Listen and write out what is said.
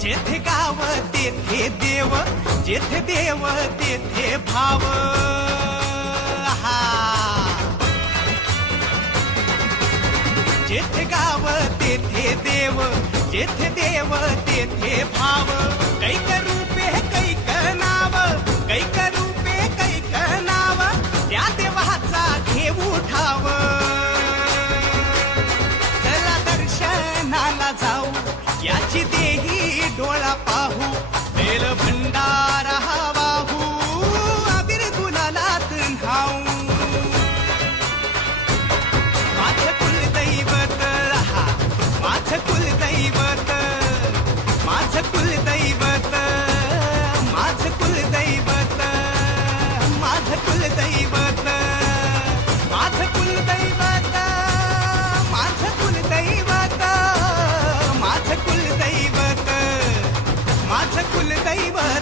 जेथे गाव तेथे देव, जेथे देव तेथे भाव. जेथे गाव तेथे देव, जेथे देव तेथे भाव. कैक रूपे कैक नाव, कैक रूपे कैक नाव, त्या देवाचा घेऊ ठाव. चला दर्शनाला जाऊ, याची देही डोळा पाहू. बेल भंडारा वाहू, अबीर गुलालात न्हाऊ. माझं कुलदैवत, माझं कुलदैवत, माझं कुलदैवत, माझं कुलदैवत, माझं कुलदैवत, माझं कुलदैवत, माझं कुलदैवत, माझं कुलदैवत, माझं कुलदैवत.